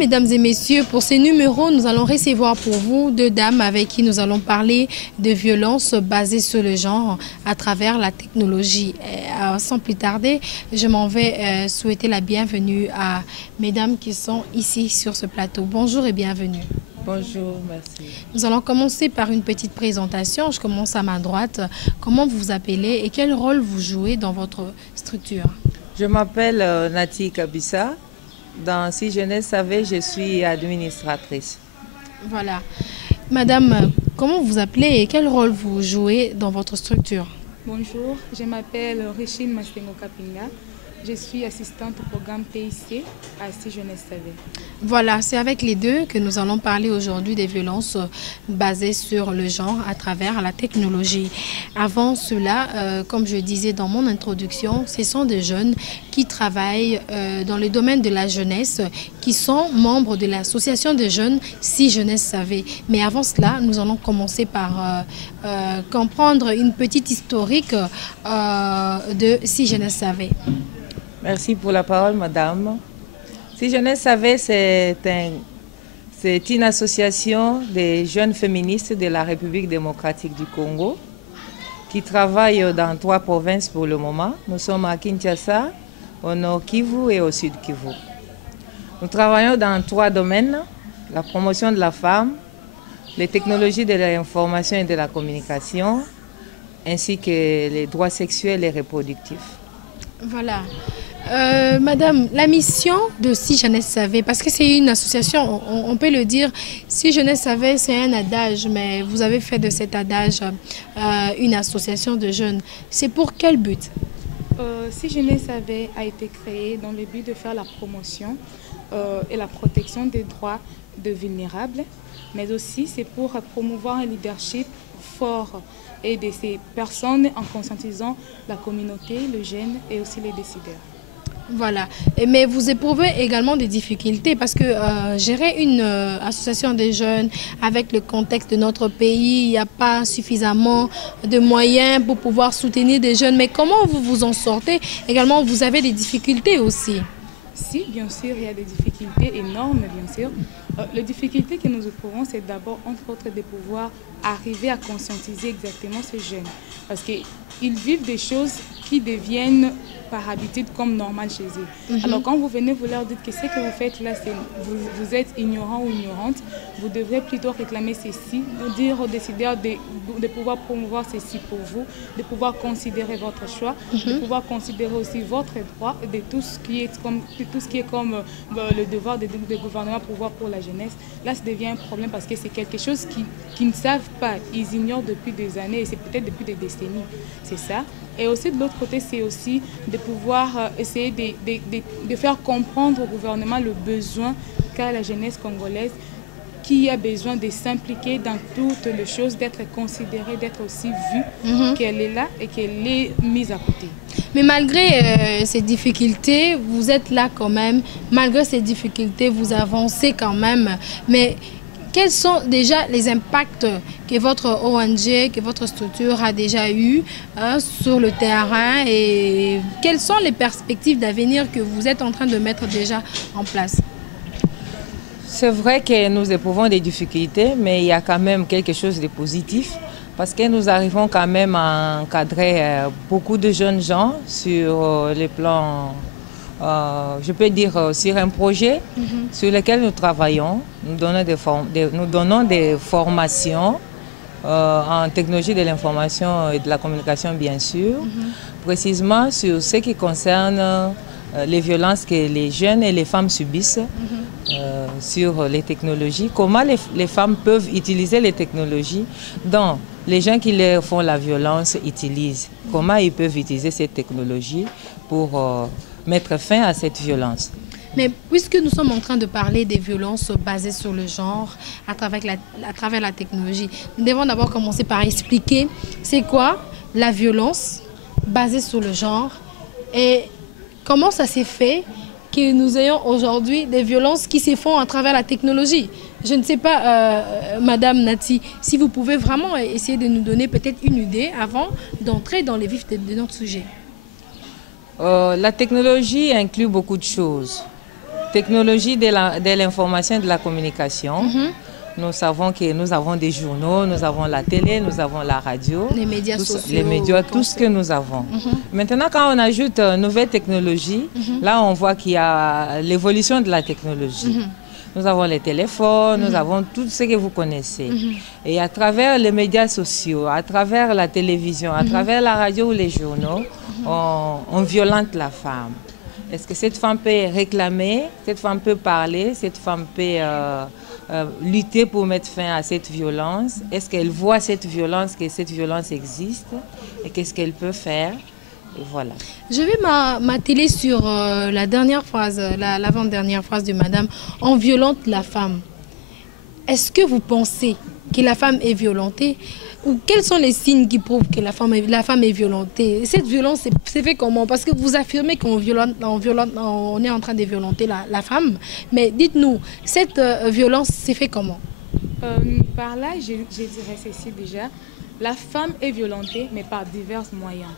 mesdames et messieurs, pour ces numéros, nous allons recevoir pour vous deux dames avec qui nous allons parler de violences basées sur le genre à travers la technologie. Sans plus tarder, je m'en vais souhaiter la bienvenue à mesdames qui sont ici sur ce plateau. Bonjour et bienvenue. Bonjour, merci. Nous allons commencer par une petite présentation. Je commence à ma droite. Comment vous vous appelez et quel rôle vous jouez dans votre structure? Je m'appelle Nati Kabissa. Dans Si Jeunesse Savait, je suis administratrice. Voilà. Madame, comment vous vous appelez et quel rôle vous jouez dans votre structure? Bonjour, je m'appelle Richine Mastengo Kapinga. Je suis assistante au programme TIC à Si Jeunesse Savait. Voilà, c'est avec les deux que nous allons parler aujourd'hui des violences basées sur le genre à travers la technologie. Avant cela, comme je disais dans mon introduction, ce sont des jeunes qui travaillent dans le domaine de la jeunesse, qui sont membres de l'association des jeunes Si Jeunesse Savait. Mais avant cela, nous allons commencer par comprendre une petite historique de Si Jeunesse Savait. Merci pour la parole, madame. Si Jeunesse Savait, c'est une association des jeunes féministes de la République démocratique du Congo qui travaille dans 3 provinces pour le moment. Nous sommes à Kinshasa, au nord Kivu et au sud Kivu. Nous travaillons dans 3 domaines, la promotion de la femme, les technologies de l'information et de la communication, ainsi que les droits sexuels et reproductifs. Voilà. Madame, la mission de Si Jeunesse Savait, parce que c'est une association, on peut le dire, Si Jeunesse Savait, c'est un adage, mais vous avez fait de cet adage une association de jeunes. C'est pour quel but? Si Jeunesse Savait a été créé dans le but de faire la promotion et la protection des droits de vulnérables, mais aussi c'est pour promouvoir un leadership fort et de ces personnes en conscientisant la communauté, le jeune et aussi les décideurs. Voilà. Mais vous éprouvez également des difficultés parce que gérer une association des jeunes avec le contexte de notre pays, il n'y a pas suffisamment de moyens pour pouvoir soutenir des jeunes. Mais comment vous vous en sortez? Également, vous avez des difficultés aussi. Si, bien sûr, il y a des difficultés énormes, bien sûr. Les difficultés que nous éprouvons, c'est d'abord, entre autres, de pouvoir arriver à conscientiser exactement ces jeunes. Parce qu'ils vivent des choses qui deviennent par habitude comme normales chez eux. Alors quand vous venez, vous leur dites que ce que vous faites là, vous êtes ignorant ou ignorante, vous devrez plutôt réclamer ceci, dire aux décideurs de pouvoir promouvoir ceci pour vous, de pouvoir considérer votre choix, de pouvoir considérer aussi votre droit, de tout ce qui est comme le devoir du gouvernement pour voir pour la jeunesse. Là, ça devient un problème parce que c'est quelque chose qu'ils ne savent pas, ils ignorent depuis des années et c'est peut-être depuis des décennies. C'est ça. Et aussi de l'autre côté, c'est aussi de pouvoir essayer de faire comprendre au gouvernement le besoin qu'a la jeunesse congolaise, qui a besoin de s'impliquer dans toutes les choses, d'être considérée, d'être aussi vue, qu'elle est là et qu'elle est mise à côté. Mais malgré ces difficultés, vous êtes là quand même. Malgré ces difficultés, vous avancez quand même. Mais quels sont déjà les impacts que votre ONG, que votre structure a déjà eu sur le terrain et quelles sont les perspectives d'avenir que vous êtes en train de mettre déjà en place? C'est vrai que nous éprouvons des difficultés, mais il y a quand même quelque chose de positif parce que nous arrivons quand même à encadrer beaucoup de jeunes gens sur les plans, je peux dire, sur un projet sur lequel nous travaillons. Nous donnons des formations en technologie de l'information et de la communication, bien sûr, précisément sur ce qui concerne les violences que les jeunes et les femmes subissent sur les technologies, comment les femmes peuvent utiliser les technologies dont les gens qui leur font la violence utilisent, comment ils peuvent utiliser ces technologies pour mettre fin à cette violence. Mais puisque nous sommes en train de parler des violences basées sur le genre à travers la technologie, nous devons d'abord commencer par expliquer c'est quoi la violence basée sur le genre et comment ça s'est fait que nous ayons aujourd'hui des violences qui se font à travers la technologie. Je ne sais pas, Madame Nati, si vous pouvez vraiment essayer de nous donner peut-être une idée avant d'entrer dans les vifs de notre sujet. La technologie inclut beaucoup de choses. technologie de l'information et de la communication. Nous savons que nous avons des journaux, nous avons la télé, nous avons la radio. Les médias sociaux. Les médias, tout ce que nous avons. Maintenant, quand on ajoute nouvelles technologies, là, on voit qu'il y a l'évolution de la technologie. Nous avons les téléphones, nous avons tout ce que vous connaissez. Et à travers les médias sociaux, à travers la télévision, à travers la radio ou les journaux, on violente la femme. Est-ce que cette femme peut réclamer, cette femme peut parler, cette femme peut lutter pour mettre fin à cette violence? Est-ce qu'elle voit cette violence, que cette violence existe? Et qu'est-ce qu'elle peut faire? Et voilà. Je vais m'atteler sur la dernière phrase, l'avant-dernière phrase de madame. On violente la femme. Est-ce que vous pensez que la femme est violentée? Ou quels sont les signes qui prouvent que la femme est violentée? Cette violence, c'est fait comment? Parce que vous affirmez qu'on on est en train de violenter la femme. Mais dites-nous, cette violence, c'est fait comment? Par là, je dirais ceci déjà. La femme est violentée, mais par divers moyens.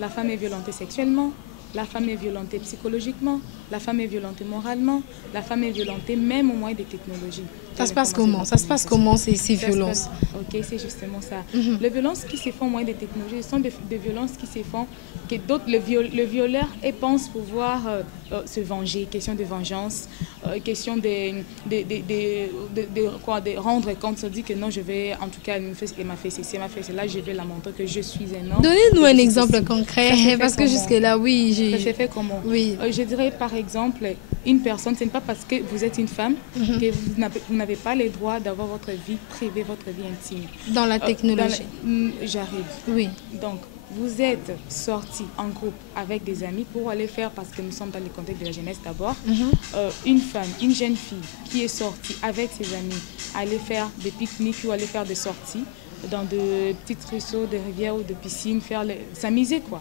La femme est violentée sexuellement, la femme est violentée psychologiquement, la femme est violentée moralement, la femme est violentée même au moyen des technologies. Ça se passe comment? Ça se passe comment ces violences? Ok, c'est justement ça. Les violences qui se font au moyen des technologies sont des violences qui se font, que d'autres, le violeur pense pouvoir se venger, question de vengeance, question de rendre compte, se dit que non, je vais, en tout cas, elle m'a fait ceci, elle m'a fait cela, je vais la montrer que je suis un homme. Donnez-nous un exemple concret, parce que jusque-là, oui, ça s'est fait comment? Oui. Je dirais par exemple, une personne, ce n'est pas parce que vous êtes une femme que vous n'avez pas le droit d'avoir votre vie privée, votre vie intime. Dans la technologie. J'arrive. Oui. Donc, vous êtes sorti en groupe avec des amis pour aller faire, parce que nous sommes dans le contexte de la jeunesse d'abord, une femme, une jeune fille qui est sortie avec ses amis, aller faire des pique-niques ou aller faire des sorties dans de petits ruisseaux, des rivières ou de piscines, s'amuser quoi.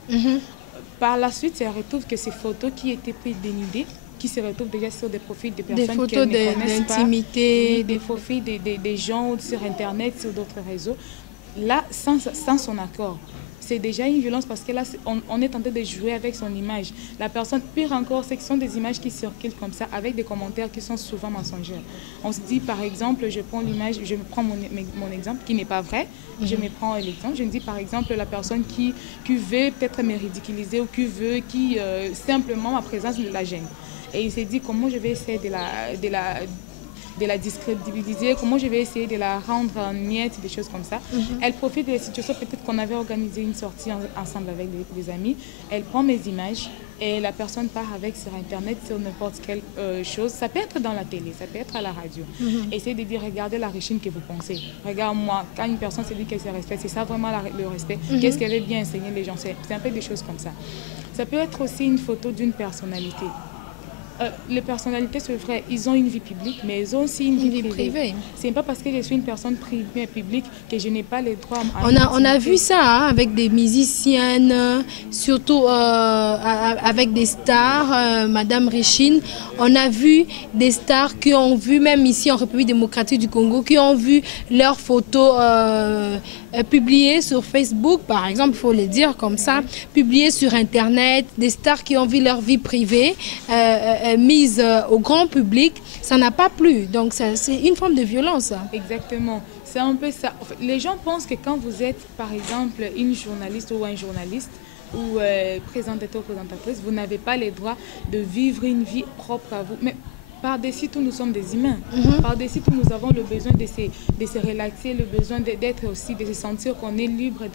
Par la suite, ça retrouve que ces photos qui étaient prises dénudées, qui se retrouvent déjà sur des profils de personnes qui ne connaissent pas, des profils des gens sur Internet, sur d'autres réseaux, là, sans son accord. C'est déjà une violence parce que là, on est tenté de jouer avec son image. La personne, pire encore, c'est que ce sont des images qui circulent comme ça, avec des commentaires qui sont souvent mensongers. On se dit, par exemple, je prends l'image, je me prends mon exemple, qui n'est pas vrai, je me prends l'exemple, je me dis, par exemple, la personne qui veut peut-être me ridiculiser ou qui simplement, ma présence la gêne. Et il s'est dit, comment je vais essayer de la discrédibiliser, comment je vais essayer de la rendre en miettes, des choses comme ça. Elle profite de la situation, peut-être qu'on avait organisé une sortie ensemble avec des amis. Elle prend mes images et la personne part avec sur Internet, sur n'importe quelle chose. Ça peut être dans la télé, ça peut être à la radio. Essayez de dire, regardez la richine que vous pensez. Regarde-moi, quand une personne se dit qu'elle se respecte, c'est ça vraiment le respect. Qu'est-ce qu'elle veut bien enseigner les gens? C'est un peu des choses comme ça. Ça peut être aussi une photo d'une personnalité. Les personnalités, c'est vrai, ils ont une vie publique, mais ils ont aussi une vie privée. Ce n'est pas parce que je suis une personne privée publique que je n'ai pas les droits à on a vu ça hein, avec des musiciennes, surtout avec des stars, Madame Richine. On a vu des stars qui ont vu, même ici en République démocratique du Congo, qui ont vu leurs photos publiées sur Facebook, par exemple, il faut le dire comme ça, publiées sur Internet, des stars qui ont vu leur vie privée mise au grand public, ça n'a pas plu. Donc c'est une forme de violence. Exactement. C'est un peu ça. En fait, les gens pensent que quand vous êtes, par exemple, une journaliste ou un journaliste, ou présentateur ou présentatrice, vous n'avez pas le droit de vivre une vie propre à vous. Mais par-dessus tout, nous sommes des humains. Par-dessus tout, nous avons le besoin de se relaxer, le besoin d'être aussi, de se sentir qu'on est libre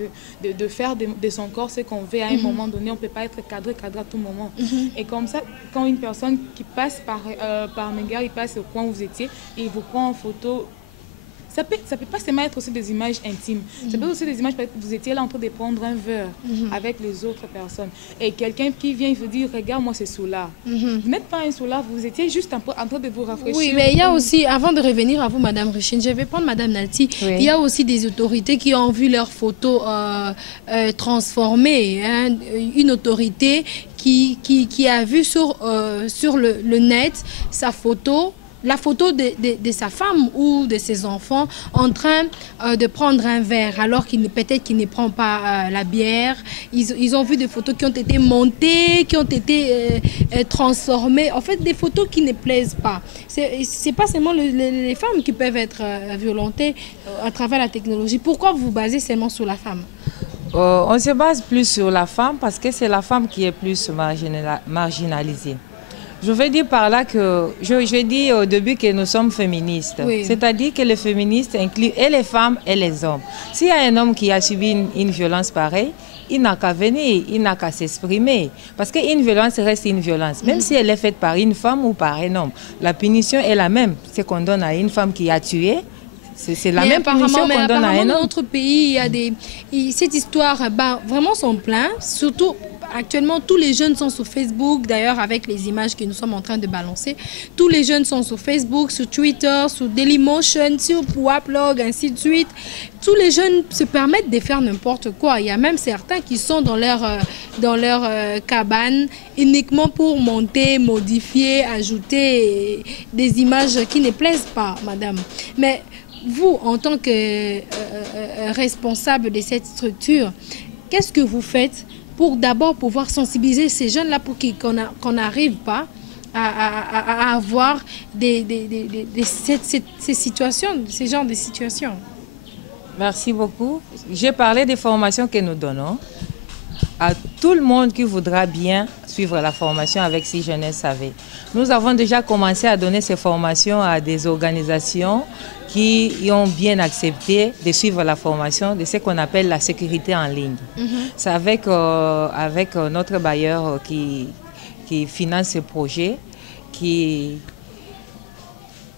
de faire de son corps ce qu'on veut à un moment donné. On ne peut pas être cadré à tout moment. Et comme ça, quand une personne qui passe par Mégar, il passe au coin où vous étiez, et il vous prend en photo, ça peut pas seulement être aussi des images intimes. Ça peut être aussi des images, peut-être que vous étiez là en train de prendre un verre avec les autres personnes. Et quelqu'un qui vient vous dire, regarde, moi c'est soulard. Vous n'êtes pas un soulard, vous étiez juste en train de vous rafraîchir. Oui, mais il y a aussi, avant de revenir à vous, Madame Richine, je vais prendre Madame Nalti. Oui. Il y a aussi des autorités qui ont vu leurs photos transformées. Hein, une autorité qui a vu sur le net sa photo la photo de sa femme ou de ses enfants en train de prendre un verre alors peut-être qu'il ne prend pas la bière. Ils ont vu des photos qui ont été montées, qui ont été transformées. En fait, des photos qui ne plaisent pas. C'est pas seulement les femmes qui peuvent être violentées à travers la technologie. Pourquoi vous basez seulement sur la femme? On se base plus sur la femme parce que c'est la femme qui est plus marginalisée. Je veux dire par là que, je dis au début que nous sommes féministes. Oui. C'est-à-dire que les féministes incluent et les femmes et les hommes. S'il y a un homme qui a subi une violence pareille, il n'a qu'à venir, il n'a qu'à s'exprimer. Parce qu'une violence reste une violence, même si elle est faite par une femme ou par un homme. La punition est la même. C'est qu'on donne à une femme qui a tué. C'est la même punition qu'on donne à un homme. Dans notre pays, il y a cette histoire, vraiment sont pleins, surtout. Actuellement, tous les jeunes sont sur Facebook, d'ailleurs avec les images que nous sommes en train de balancer. Tous les jeunes sont sur Facebook, sur Twitter, sur Dailymotion, sur Waplog, ainsi de suite. Tous les jeunes se permettent de faire n'importe quoi. Il y a même certains qui sont dans leur cabane uniquement pour monter, modifier, ajouter des images qui ne plaisent pas, madame. Mais vous, en tant que responsable de cette structure, qu'est-ce que vous faites pour d'abord pouvoir sensibiliser ces jeunes-là pour qu'on n'arrive pas à avoir ces situations, ces genres de situations? Merci beaucoup. J'ai parlé des formations que nous donnons à tout le monde qui voudra bien suivre la formation avec Si Jeunesse Savait. Nous avons déjà commencé à donner ces formations à des organisations qui ont bien accepté de suivre la formation de ce qu'on appelle la sécurité en ligne. C'est avec notre bailleur qui finance ce projet,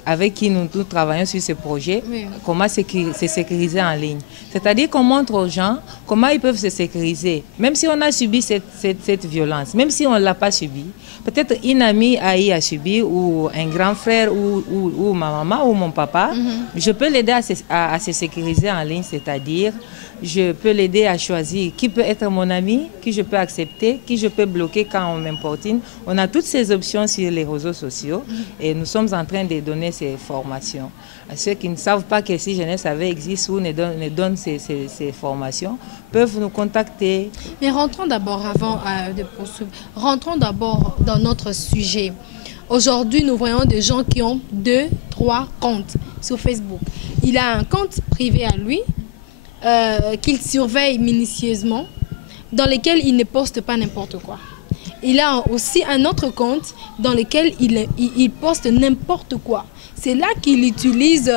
avec qui nous travaillons sur ce projet, oui. Comment se sécuriser en ligne. C'est-à-dire qu'on montre aux gens comment ils peuvent se sécuriser. Même si on a subi cette violence, même si on ne l'a pas subi, peut-être une amie a subi, ou un grand frère, ou ma maman, ou mon papa, je peux l'aider à se sécuriser en ligne, c'est-à-dire je peux l'aider à choisir qui peut être mon ami, qui je peux accepter, qui je peux bloquer quand on m'importune. On a toutes ces options sur les réseaux sociaux et nous sommes en train de donner ces formations. À ceux qui ne savent pas que Si Jeunesse Savait existe ou ne donne ces formations, peuvent nous contacter. Mais rentrons d'abord, avant de poursuivre, rentrons d'abord dans notre sujet. Aujourd'hui, nous voyons des gens qui ont 2, 3 comptes sur Facebook. Il a un compte privé à lui, qu'il surveille minutieusement, dans lequel il ne poste pas n'importe quoi. Il a aussi un autre compte dans lequel il poste n'importe quoi. C'est là qu'il utilise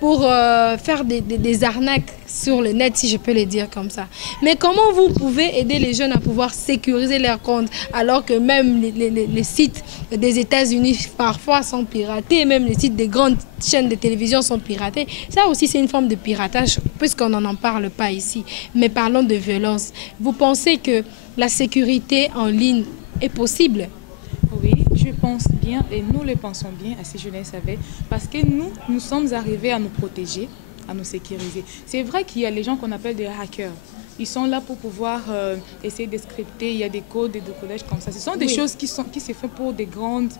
pour faire des arnaques sur le net, si je peux le dire comme ça. Mais comment vous pouvez aider les jeunes à pouvoir sécuriser leurs comptes alors que même les sites des États-Unis parfois sont piratés, même les sites des grandes chaînes de télévision sont piratés? Ça aussi, c'est une forme de piratage, puisqu'on n'en parle pas ici. Mais parlons de violence. Vous pensez que la sécurité en ligne est possible? Oui, je pense bien et nous le pensons bien à Si Jeunesse Savait parce que nous sommes arrivés à nous protéger, à nous sécuriser. C'est vrai qu'il y a les gens qu'on appelle des hackers. Ils sont là pour pouvoir essayer de scripter. Il y a des codes, des décodages comme ça. Ce sont des choses qui se font pour des grandes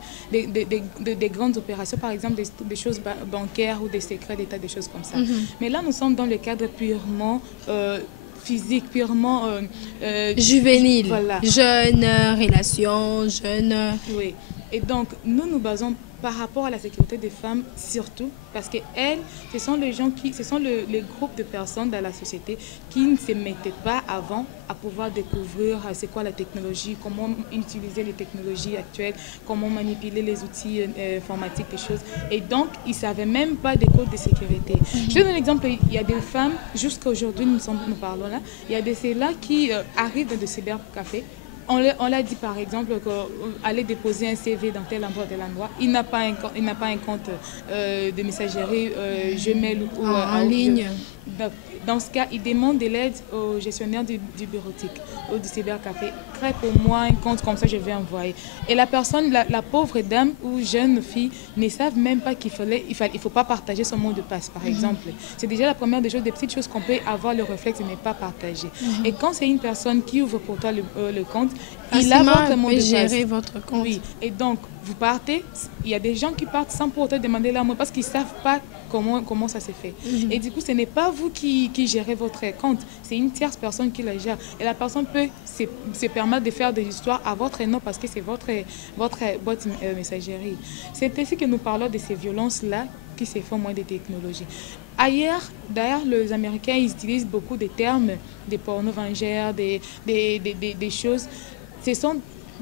opérations, par exemple des choses bancaires ou des secrets d'État, des choses comme ça. Mais là, nous sommes dans le cadre purement physique, purement juvénile, voilà. Jeune, relation, jeune. Oui. Et donc, nous basons par rapport à la sécurité des femmes, surtout parce qu'elles, ce sont les groupes de personnes dans la société qui ne se mettaient pas avant à pouvoir découvrir c'est quoi la technologie, comment utiliser les technologies actuelles, comment manipuler les outils informatiques, des choses. Et donc, ils ne savaient même pas des codes de sécurité. Je vais donner un exemple. Il y a des femmes, jusqu'à aujourd'hui, nous parlons là, il y a de celles-là qui arrivent dans des cybercafés. On l'a dit par exemple qu'aller déposer un CV dans tel endroit, il n'a pas un compte de messagerie Gmail ou en ligne. Dans ce cas, il demande de l'aide au gestionnaire du bureautique ou du cybercafé. Crée pour moi un compte, comme ça je vais envoyer. Et la personne, la pauvre dame ou jeune fille ne savent même pas qu'il ne faut pas partager son mot de passe, par exemple. C'est déjà la première des choses, des petites choses qu'on peut avoir le réflexe de ne pas partager. Et quand c'est une personne qui ouvre pour toi le compte, il a votre mot de passe. Gérer votre compte. Oui. Et donc, vous partez, il y a des gens qui partent sans pour autant demander l'amour parce qu'ils ne savent pas comment ça se fait. Et du coup, ce n'est pas vous qui gérez votre compte, c'est une tierce personne qui la gère. Et la personne peut se permettre de faire des histoires à votre nom parce que c'est votre boîte messagerie. C'est ainsi que nous parlons de ces violences-là qui se font moins des technologies. Ailleurs, d'ailleurs, les Américains, ils utilisent beaucoup de termes, des porno-vengeurs, des choses. Ce sont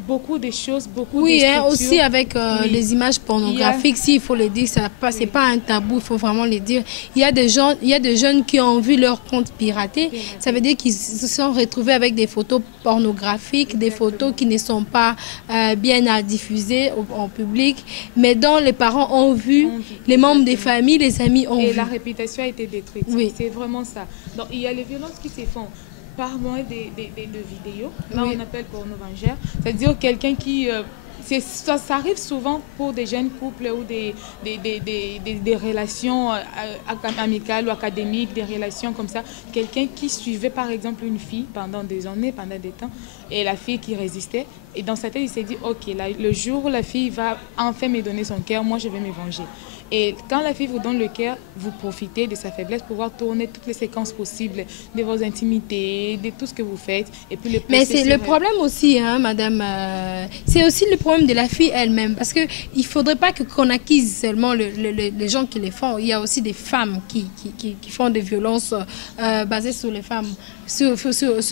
beaucoup de choses, beaucoup de structures. Oui, aussi avec les images pornographiques, s'il faut le dire, c'est pas un tabou, il faut vraiment le dire. Il y a des jeunes qui ont vu leur compte piraté. Ça veut dire qu'ils se sont retrouvés avec des photos pornographiques, des photos qui ne sont pas bien à diffuser en public, mais dont les parents ont vu, les membres des familles, les amis ont vu. Et la réputation a été détruite. Oui. C'est vraiment ça. Donc il y a les violences qui se font par moyen de vidéos, là on appelle porno-vengeur, c'est-à-dire quelqu'un qui... ça arrive souvent pour des jeunes couples ou des relations amicales ou académiques, des relations comme ça. Quelqu'un qui suivait par exemple une fille pendant des années, pendant des temps, et la fille qui résistait. Et dans sa tête, il s'est dit, ok, le jour où la fille va enfin me donner son cœur, moi je vais me venger. Et quand la fille vous donne le cœur, vous profitez de sa faiblesse pour pouvoir tourner toutes les séquences possibles de vos intimités, de tout ce que vous faites. Et puis mais c'est le problème aussi, hein, madame, c'est aussi le problème de la fille elle-même. Parce qu'il ne faudrait pas qu'on acquise seulement les gens qui les font. Il y a aussi des femmes qui font des violences basées sur les femmes, sur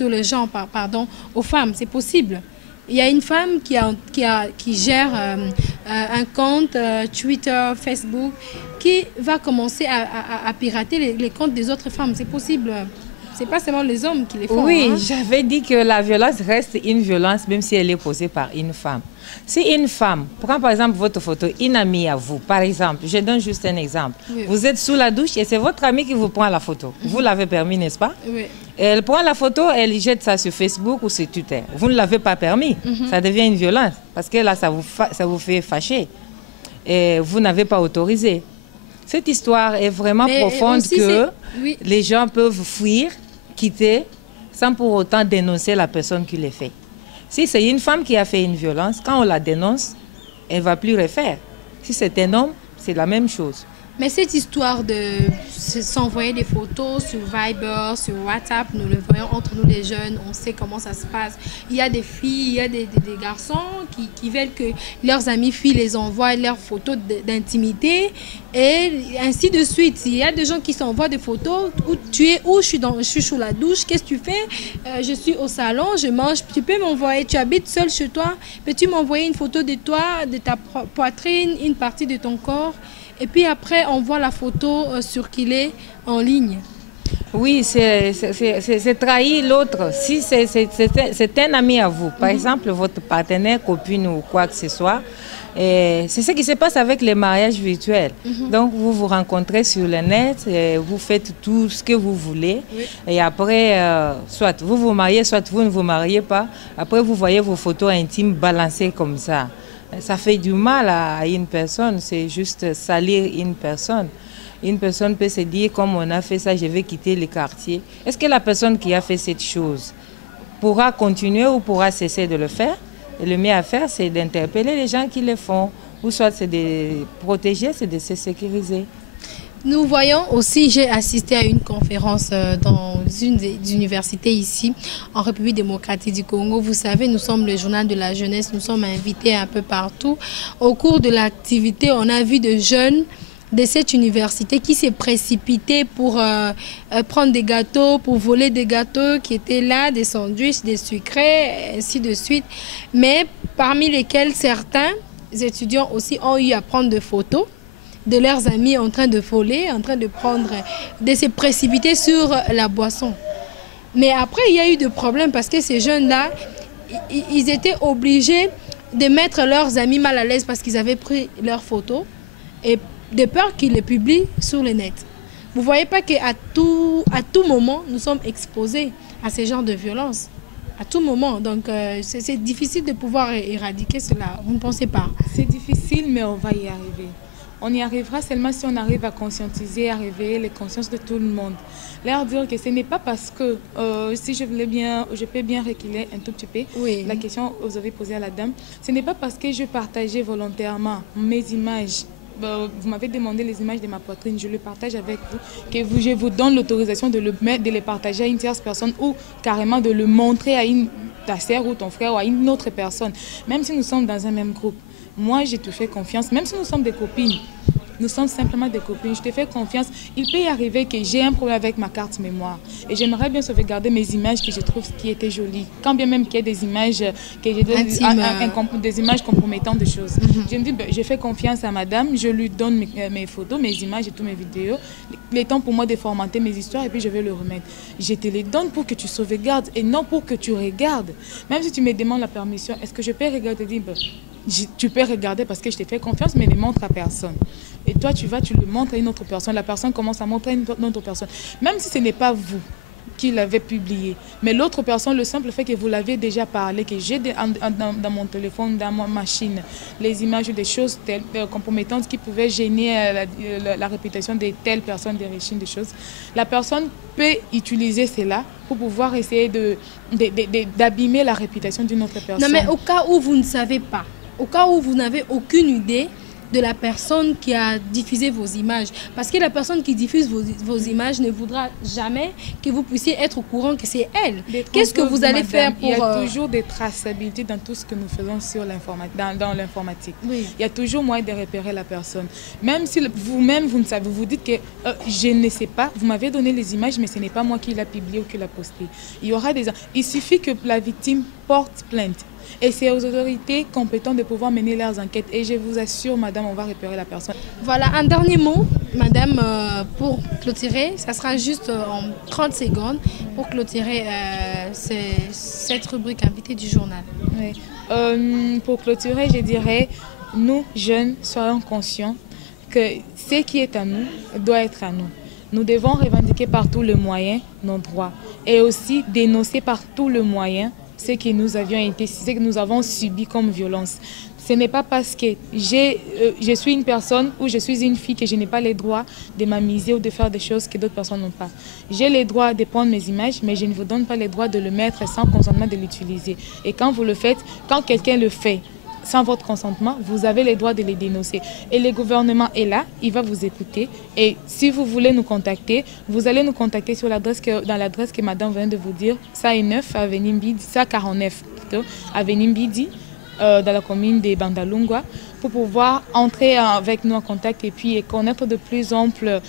le genre, pardon, aux femmes. C'est possible. Il y a une femme qui gère un compte Twitter, Facebook, qui va commencer à pirater les comptes des autres femmes. C'est possible. Ce n'est pas seulement les hommes qui les font. Oui, hein. J'avais dit que la violence reste une violence, même si elle est posée par une femme. Si une femme prend par exemple votre photo, une amie à vous, par exemple, je donne juste un exemple. Oui. Vous êtes sous la douche et c'est votre amie qui vous prend la photo. Vous l'avez permis, n'est-ce pas? Oui. Elle prend la photo, elle jette ça sur Facebook ou sur Twitter. Vous ne l'avez pas permis. Ça devient une violence parce que là, ça vous fait fâcher. Et vous n'avez pas autorisé. Cette histoire est vraiment profonde que les gens peuvent fuir, quitter, sans pour autant dénoncer la personne qui les fait. Si c'est une femme qui a fait une violence, quand on la dénonce, elle ne va plus refaire. Si c'est un homme, c'est la même chose. Mais cette histoire de s'envoyer des photos sur Viber, sur WhatsApp, nous le voyons entre nous les jeunes, on sait comment ça se passe. Il y a des filles, il y a des garçons qui veulent que leurs amis filles les envoient leurs photos d'intimité et ainsi de suite. Il y a des gens qui s'envoient des photos où tu es, où je suis sous la douche, qu'est-ce que tu fais? Je suis au salon, je mange, tu peux m'envoyer, tu habites seul chez toi, peux-tu m'envoyer une photo de toi, de ta poitrine, une partie de ton corps? Et puis après, on voit la photo circuler en ligne. Oui, c'est trahir l'autre. Si c'est un ami à vous, par exemple, votre partenaire, copine ou quoi que ce soit, c'est ce qui se passe avec les mariages virtuels. Donc, vous vous rencontrez sur le net, et vous faites tout ce que vous voulez. Et après, soit vous vous mariez, soit vous ne vous mariez pas. Après, vous voyez vos photos intimes balancées comme ça. Ça fait du mal à une personne, c'est juste salir une personne. Une personne peut se dire, comme on a fait ça, je vais quitter le quartier. Est-ce que la personne qui a fait cette chose pourra continuer ou pourra cesser de le faire? Et le mieux à faire, c'est d'interpeller les gens qui le font. Ou soit c'est de protéger, c'est de se sécuriser. Nous voyons aussi, j'ai assisté à une conférence dans une des universités ici, en République démocratique du Congo. Vous savez, nous sommes le journal de la jeunesse, nous sommes invités un peu partout. Au cours de l'activité, on a vu des jeunes de cette université qui s'est précipité pour prendre des gâteaux, pour voler des gâteaux qui étaient là, des sandwichs, des sucrés, ainsi de suite. Mais parmi lesquels certains étudiants aussi ont eu à prendre des photos de leurs amis en train de voler, en train de se précipiter sur la boisson. Mais après, il y a eu des problèmes parce que ces jeunes-là, ils étaient obligés de mettre leurs amis mal à l'aise parce qu'ils avaient pris leurs photos et de peur qu'ils les publient sur le net. Vous ne voyez pas qu'à tout moment, nous sommes exposés à ce genre de violence. À tout moment. Donc, c'est difficile de pouvoir éradiquer cela. Vous ne pensez pas? C'est difficile, mais on va y arriver. On y arrivera seulement si on arrive à conscientiser, à réveiller les consciences de tout le monde. Leur dire que ce n'est pas parce que, si je peux bien reculer un tout petit peu, Oui. la question que vous avez posée à la dame, ce n'est pas parce que je partageais volontairement mes images. Vous m'avez demandé les images de ma poitrine, je le partage avec vous, que je vous donne l'autorisation de les partager à une tierce personne ou carrément de le montrer à ta sœur ou ton frère ou à une autre personne. Même si nous sommes dans un même groupe, moi je te fais confiance, même si nous sommes des copines. Nous sommes simplement des copines. Je te fais confiance. Il peut y arriver que j'ai un problème avec ma carte mémoire. Et j'aimerais bien sauvegarder mes images que je trouve qui étaient jolies. Quand bien même qu'il y ait des images, des images compromettantes de choses. Je me dis, je fais confiance à madame. Je lui donne mes photos, mes images et toutes mes vidéos. Le temps pour moi de formater mes histoires et puis je vais le remettre. Je te les donne pour que tu sauvegardes et non pour que tu regardes. Même si tu me demandes la permission, est-ce que je peux regarder? Tu peux regarder parce que je t'ai fait confiance, mais ne montre à personne. Et toi, tu le montres à une autre personne. La personne commence à montrer à une autre personne. Même si ce n'est pas vous qui l'avez publié, mais l'autre personne, le simple fait que vous l'avez déjà parlé, que j'ai dans mon téléphone, dans ma machine, les images ou des choses compromettantes qui pouvaient gêner la réputation de telle personne, des régimes, des choses, la personne peut utiliser cela pour pouvoir essayer d'abîmer la réputation d'une autre personne. Non, mais au cas où vous ne savez pas, au cas où vous n'avez aucune idée de la personne qui a diffusé vos images. Parce que la personne qui diffuse vos images ne voudra jamais que vous puissiez être au courant que c'est elle. Qu'est-ce que vous allez faire pour... Il y a toujours des traçabilités dans tout ce que nous faisons dans l'informatique. Oui. Il y a toujours moyen de repérer la personne. Même si vous-même, vous ne savez, vous dites que je ne sais pas, vous m'avez donné les images, mais ce n'est pas moi qui l'ai publié ou qui l'a posté. Il suffit que la victime porte plainte. Et c'est aux autorités compétentes de pouvoir mener leurs enquêtes. Et je vous assure, madame, on va repérer la personne. Voilà, un dernier mot, madame, pour clôturer. Ça sera juste en 30 secondes pour clôturer cette rubrique invitée du journal. Oui. Pour clôturer, je dirais, nous, jeunes, soyons conscients que ce qui est à nous doit être à nous. Nous devons revendiquer par tous les moyens nos droits et aussi dénoncer par tous les moyens ce que nous avons subi comme violence. Ce n'est pas parce que je suis une personne ou je suis une fille que je n'ai pas le droit de m'amuser ou de faire des choses que d'autres personnes n'ont pas. J'ai le droit de prendre mes images, mais je ne vous donne pas le droit de le mettre sans consentement de l'utiliser. Et quand vous le faites, quand quelqu'un le fait sans votre consentement, vous avez le droit de les dénoncer. Et le gouvernement est là, il va vous écouter. Et si vous voulez nous contacter, vous allez nous contacter sur dans l'adresse que madame vient de vous dire, ça est 9, avenue Mbidi, ça 49 plutôt, avenue Mbidi, dans la commune de Bandalungwa, pour pouvoir entrer avec nous en contact et puis connaître de plus ample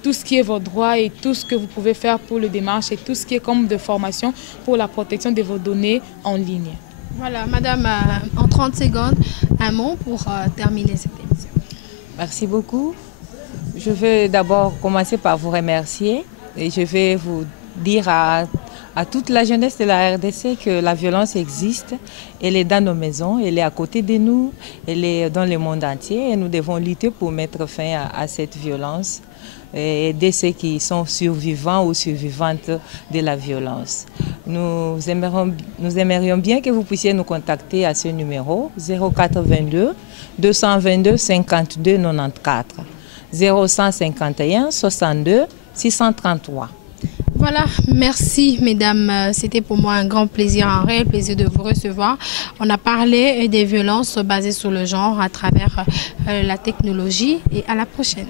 tout ce qui est vos droits et tout ce que vous pouvez faire pour le démarche et tout ce qui est comme de formation pour la protection de vos données en ligne. Voilà, madame, en 30 secondes, un mot pour terminer cette émission. Merci beaucoup. Je vais d'abord commencer par vous remercier et je vais vous dire à toute la jeunesse de la RDC que la violence existe. Elle est dans nos maisons, elle est à côté de nous, elle est dans le monde entier et nous devons lutter pour mettre fin à cette violence et aider ceux qui sont survivants ou survivantes de la violence. Nous aimerions bien que vous puissiez nous contacter à ce numéro 0422 222 52 94 0151 62 633. Voilà, merci mesdames, c'était pour moi un grand plaisir, un réel plaisir de vous recevoir. On a parlé des violences basées sur le genre à travers la technologie et à la prochaine.